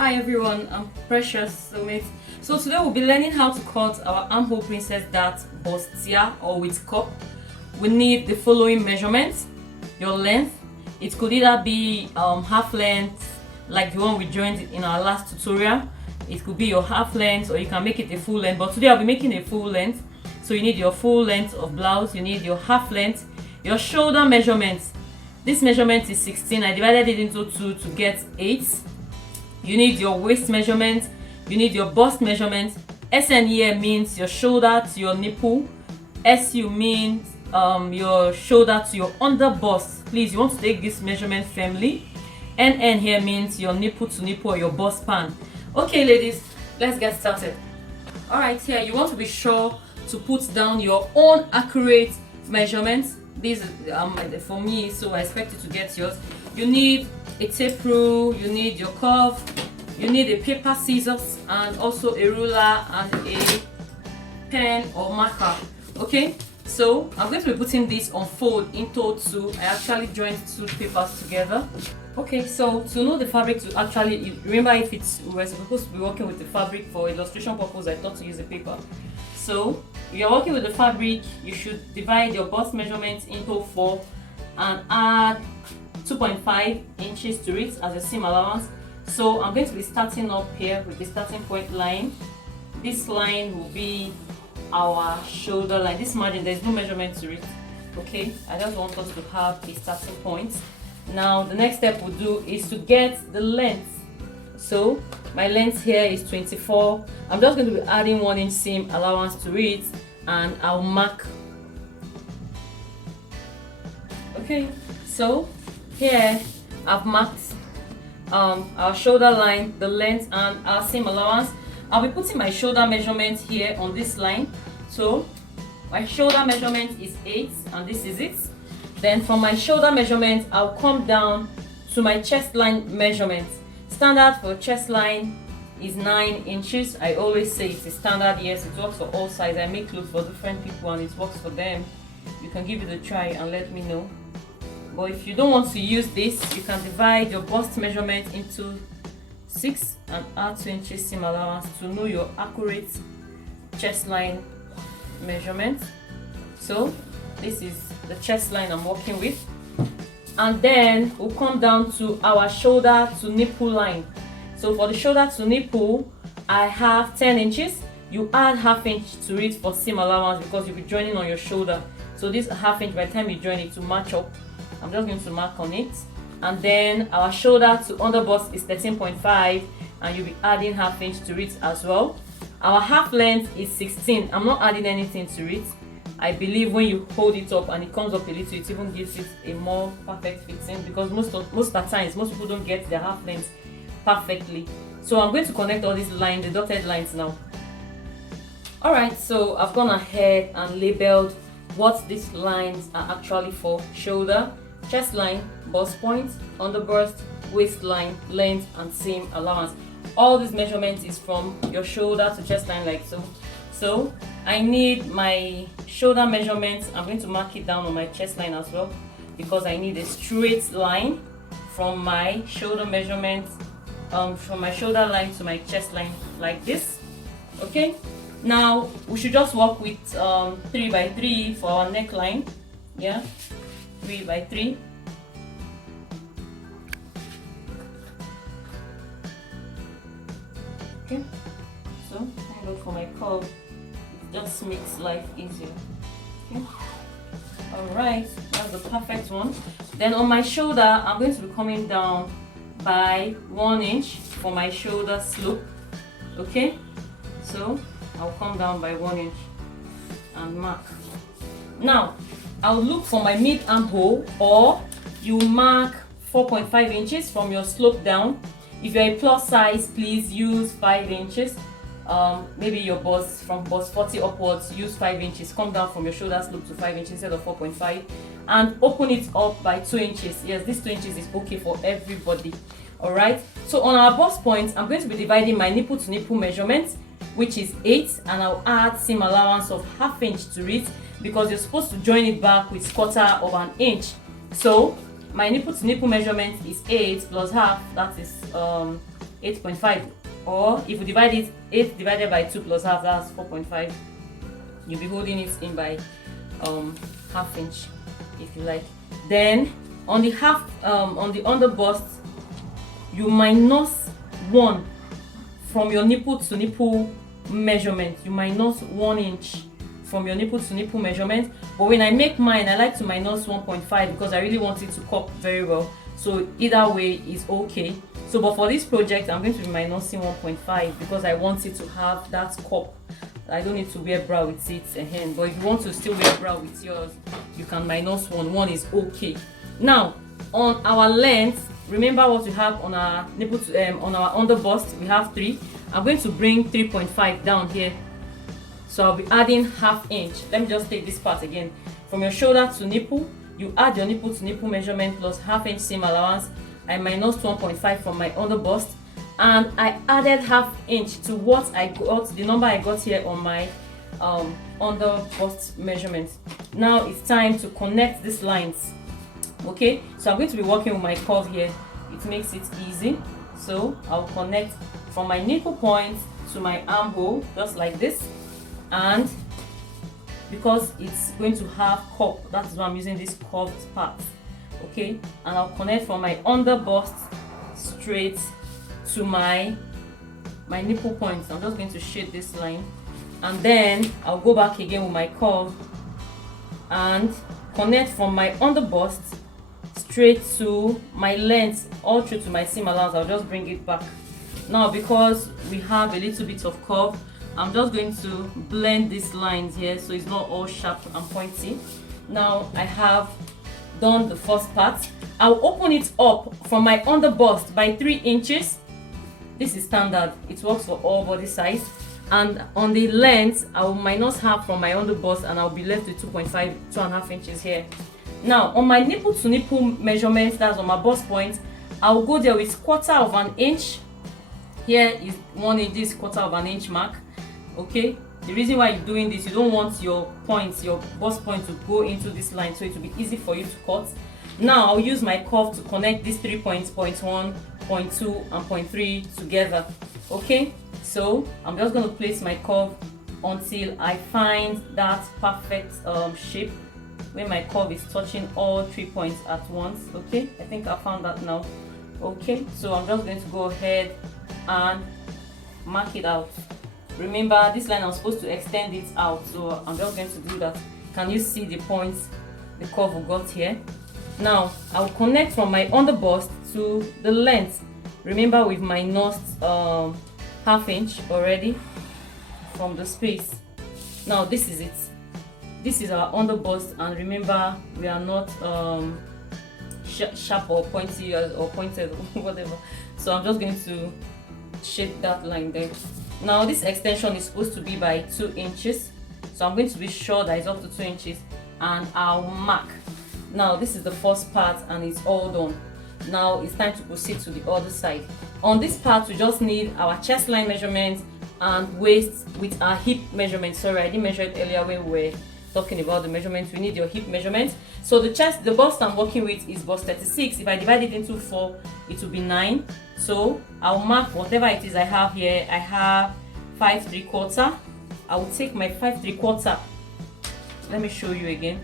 Hi everyone, I'm Precious Summit. So today we'll be learning how to cut our armhole princess dart bustier or with cup. We need the following measurements: your length. It could either be half length, like the one we joined in our last tutorial. It could be your half length, or you can make it a full length. But today I'll be making a full length. So you need your full length of blouse, you need your half length, your shoulder measurements. This measurement is 16. I divided it into 2 to get 8. You need your waist measurement, you need your bust measurement. SN here means your shoulder to your nipple. SU means your shoulder to your under bust. Please, you want to take this measurement firmly. NN here means your nipple to nipple or your bust span. Okay ladies, let's get started. Alright, here you want to be sure to put down your own accurate measurements. This is for me, so I expect you to get yours. You need a tape rule, you need your curve, you need a paper, scissors, and also a ruler and a pen or marker. Okay, so I'm going to be putting this on fold into 2. I actually joined 2 papers together. Okay, so to know the fabric, to actually remember, if we were supposed to be working with the fabric for illustration purpose, I thought to use a paper. So if you're working with the fabric, you should divide your bust measurements into 4 and add 2.5 inches to it as your seam allowance. So I'm going to be starting up here with the starting point line. This line will be our shoulder line. This margin, there's no measurement to it. Okay, I just want us to have a starting point. Now the next step we'll do is to get the length. So my length here is 24. I'm just going to be adding 1 inch seam allowance to it, and I'll mark. Okay, so here I've marked our shoulder line, the length, and our seam allowance. I'll be putting my shoulder measurement here on this line. So my shoulder measurement is 8, and this is it. Then from my shoulder measurement, I'll come down to my chest line measurement. Standard for chest line is 9 inches. I always say it's a standard. Yes, it works for all sizes. I make clothes for different people and it works for them. You can give it a try and let me know. But if you don't want to use this, you can divide your bust measurement into 6 and add 2 inches seam allowance to know your accurate chest line measurement. So this is the chest line I'm working with. And then we'll come down to our shoulder to nipple line. So for the shoulder to nipple, I have 10 inches. You add half inch to it for seam allowance because you'll be joining on your shoulder. So this half inch, by the time you join it, to match up. I'm just going to mark on it. And then our shoulder to under bust is 13.5, and you'll be adding half inch to it as well. Our half length is 16. I'm not adding anything to it. I believe when you hold it up and it comes up a little, it even gives it a more perfect fitting, because most of the times most people don't get their half length perfectly. So I'm going to connect all these lines, the dotted lines now. Alright, so I've gone ahead and labeled what these lines are actually for: shoulder, chest line, bust point, underbust, waistline, length, and seam allowance. All these measurements is from your shoulder to chest line, like so. So I need my shoulder measurements. I'm going to mark it down on my chest line as well, because I need a straight line from my shoulder measurement, from my shoulder line to my chest line, like this. Okay, now we should just work with 3 by 3 for our neckline. Yeah, 3 by 3. Okay, so I go for my curve. Just makes life easier. Okay. Alright, that's the perfect one. Then on my shoulder, I'm going to be coming down by 1 inch for my shoulder slope. Okay, so I'll come down by 1 inch and mark. Now I'll look for my mid armhole, or you mark 4.5 inches from your slope down. If you're a plus size, please use 5 inches. Maybe your bust, from bust 40 upwards, use 5 inches. Come down from your shoulder slope to 5 inches instead of 4.5, and open it up by 2 inches. Yes, this 2 inches is okay for everybody. All right, so on our bust point, I'm going to be dividing my nipple to nipple measurement, which is 8, and I'll add seam allowance of half inch to it, because you're supposed to join it back with 1/4 of an inch. So my nipple to nipple measurement is 8 plus half, that is 8.5, or if you divide it, 8 divided by 2 plus half, that's 4.5. You'll be holding it in by half inch if you like. Then on the on the under bust, you minus 1 from your nipple to nipple measurement. You minus 1 inch from your nipple to nipple measurement. But when I make mine, I like to minus 1.5 because I really want it to cup very well. So either way is okay. So but for this project, I'm going to be minusing 1.5 because I want it to have that cup. I don't need to wear bra with it again. But if you want to still wear bra with yours, you can minus 1. 1 is okay. Now on our length, remember what we have on our nipple to, on our under bust, we have 3. I'm going to bring 3.5 down here. So I'll be adding half inch. Let me just take this part again. From your shoulder to nipple, you add your nipple to nipple measurement plus half inch seam allowance. I minus 1.5 from my under bust, and I added half inch to what I got, the number I got here on my under bust measurement. Now it's time to connect these lines. Okay, so I'm going to be working with my curve here. It makes it easy. So I'll connect from my nipple point to my armhole just like this, and because it's going to have cup, that is why I'm using this curved part. Okay, and I'll connect from my under bust straight to my nipple point. I'm just going to shade this line, and then I'll go back again with my curve and connect from my under bust straight to my length all through to my seam allowance. I'll just bring it back. Now because we have a little bit of curve, I'm just going to blend these lines here so it's not all sharp and pointy. Now I have done the first part. I'll open it up from my under bust by 3 inches. This is standard, it works for all body size. And on the length, I will minus half from my under bust and I'll be left with 2.5 inches here. Now on my nipple to nipple measurement, that's on my bust point, I'll go there with 1/4 inch. Here is 1 inch, this 1/4 inch mark. Okay, the reason why you're doing this, you don't want your points, your bust point to go into this line, so it will be easy for you to cut. Now I'll use my curve to connect these 3 points, point 1, point 2 and point 3 together. Okay, so I'm just going to place my curve until I find that perfect shape when my curve is touching all 3 points at once. Okay, I think I found that now. Okay, so I'm just going to go ahead and mark it out. Remember, this line I'm supposed to extend it out, so I'm just going to do that. Can you see the points the curve we got here? Now I'll connect from my under bust to the length. Remember, we've minused half inch already from the space. Now this is it. This is our under bust, and remember, we are not sharp or pointy or pointed or whatever. So I'm just going to shape that line there. Now this extension is supposed to be by 2 inches, so I'm going to be sure that it's up to 2 inches, and I'll mark. Now this is the first part and it's all done. Now it's time to proceed to the other side. On this part, we just need our chest line measurement and waist with our hip measurement. Sorry, I didn't measure it earlier when we were talking about the measurements. We need your hip measurement. So the bust I'm working with is bust 36. If I divide it into 4, it will be 9. So I'll mark whatever it is I have here. I have 5 3/4. I will take my 5 3/4. Let me show you again.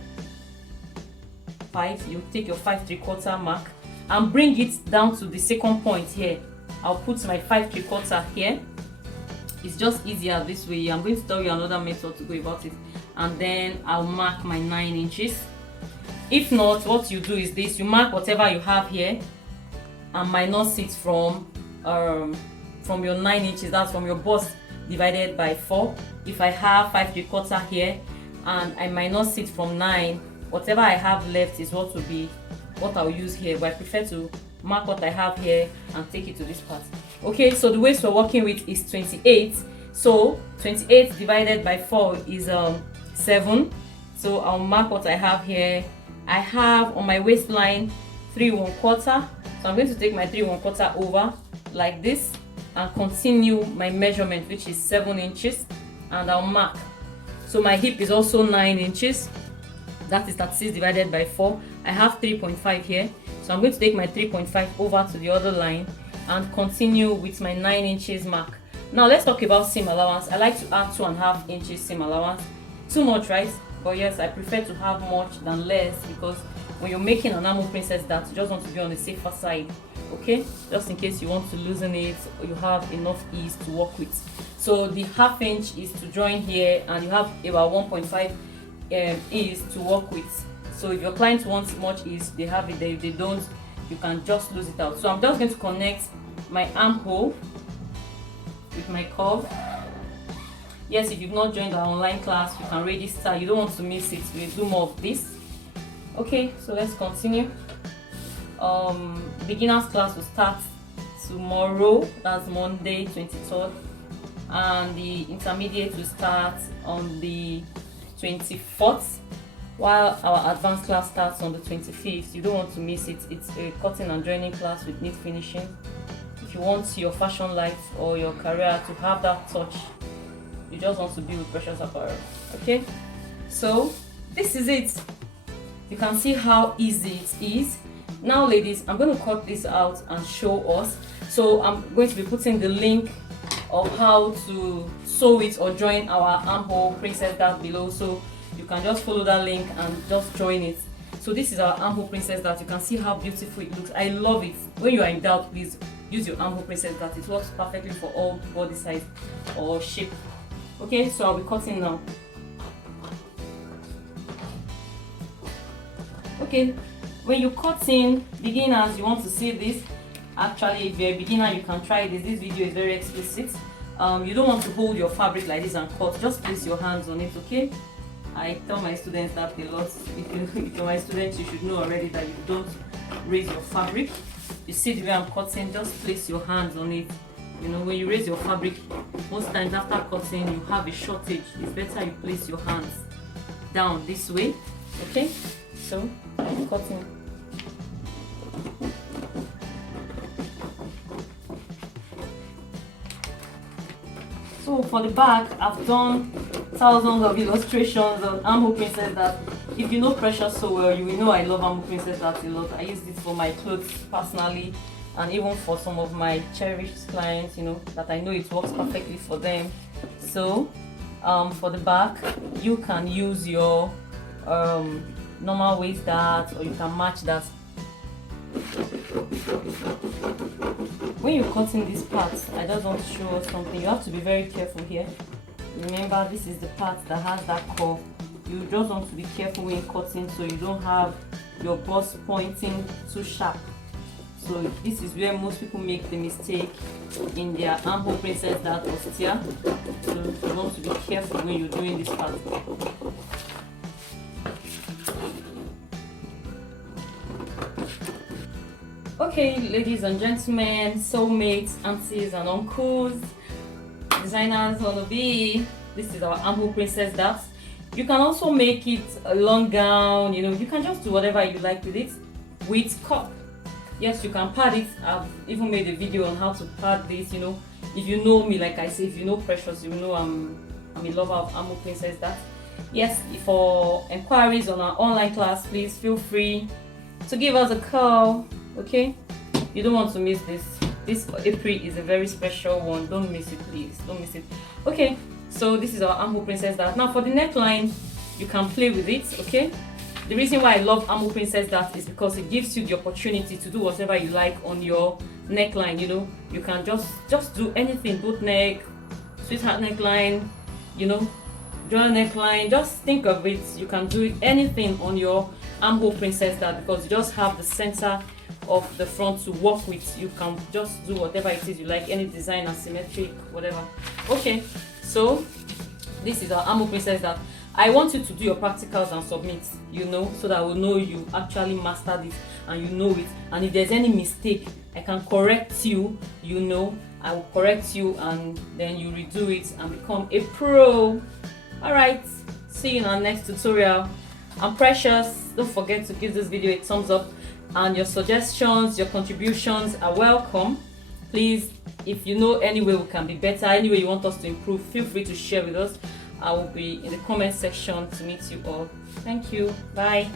5. You take your 5 3/4 mark and bring it down to the second point here. I'll put my 5 3/4 here. It's just easier this way. I'm going to tell you another method to go about it, and then I'll mark my 9 inches. If not, what you do is this: you mark whatever you have here and minus it from your 9 inches. That's from your bust divided by 4. If I have 5 3/4 here and I minus it from 9, whatever I have left is what I'll use here, but I prefer to mark what I have here and take it to this part. Okay, so the waist we're working with is 28. So 28 divided by 4 is 7. So I'll mark what I have here. I have on my waistline 3 1/4. So I'm going to take my 3 1/4 over like this and continue my measurement, which is 7 inches, and I'll mark. So my hip is also 9 inches. That is 36 divided by 4. I have 3.5 here, so I'm going to take my 3.5 over to the other line and continue with my 9 inches mark. Now let's talk about seam allowance. I like to add 2.5 inches seam allowance. Too much, right? But yes, I prefer to have much than less, because when you're making an Armhole princess dart, you just want to be on the safer side, okay? Just in case you want to loosen it, or you have enough ease to work with. So the 1/2 inch is to join here, and you have about 1.5 ease to work with. So if your client wants much ease, they have it there. If they don't, you can just lose it out. So I'm just going to connect my armhole with my curve. Yes, if you've not joined our online class, you can register. You don't want to miss it. We'll do more of this. Okay, so let's continue. Beginners class will start tomorrow. That's Monday 23rd, and the intermediate will start on the 24th, while our advanced class starts on the 25th. You don't want to miss it. It's a cutting and joining class with neat finishing. If you want your fashion life or your career to have that touch, you just want to be with Precious Apparel. Okay, so this is it. You can see how easy it is. Now ladies, I'm going to cut this out and show us. So I'm going to be putting the link of how to sew it or join our armhole princess dart below, so you can just follow that link and just join it. So this is our armhole princess dart. You can see how beautiful it looks. I love it. When you are in doubt, please use your armhole princess dart. It works perfectly for all body size or shape. Okay, so I'll be cutting now. Okay, when you cut in, beginners, you want to see this. Actually, if you're a beginner, you can try this. This video is very explicit. You don't want to hold your fabric like this and cut. Just place your hands on it, okay? I tell my students that a lot. If you're my students, you should know already that you don't raise your fabric. You see the way I'm cutting, just place your hands on it. You know, when you raise your fabric, most times after cutting, you have a shortage. It's better you place your hands down this way, okay? So, I'm cutting. So for the back, I've done thousands of illustrations on Armhole princess dart. If you know Precious so well, you will know I love Armhole princess dart a lot. I use this for my clothes personally, and even for some of my cherished clients, you know, that I know it works perfectly for them. So for the back, you can use your normal waist dart, or you can match that. When you're cutting this part, I just want to show us something. You have to be very careful here. Remember, this is the part that has that curve. You just want to be careful when you're cutting, so you don't have your bust pointing too sharp. So this is where most people make the mistake in their Armhole princess dart or steer. So you want to be careful when you're doing this part. Okay, ladies and gentlemen, soulmates, aunties and uncles, designers wannabe, this is our Armhole princess dart. You can also make it a long gown, you know, you can just do whatever you like with it, with cup. Yes, you can pad it. I've even made a video on how to pad this, you know. If you know me, like I say, if you know Precious, you know I'm a lover of Armhole princess dart. Yes, for inquiries on our online class, please feel free to give us a call. Okay, you don't want to miss this. This April is a very special one. Don't miss it, please. Don't miss it. Okay, so this is our Armhole princess dart. Now for the neckline, you can play with it. Okay, the reason why I love Armhole princess dart is because it gives you the opportunity to do whatever you like on your neckline. You know, you can just do anything, boot neck, sweetheart neckline, you know, joint neckline. Just think of it. You can do anything on your Armhole princess dart because you just have the center of the front to work with. You can just do whatever it is you like, any design, asymmetric, whatever. Okay, so this is our Armhole princess dart. I want you to do your practicals and submit, you know, so that I will know you actually mastered it and you know it. And if there's any mistake, I can correct you, you know, I will correct you, and then you redo it and become a pro. All right, see you in our next tutorial. I'm Precious. Don't forget to give this video a thumbs up, and your suggestions, your contributions are welcome. Please, if you know any way we can be better, any way you want us to improve, feel free to share with us. I will be in the comment section to meet you all. Thank you. Bye.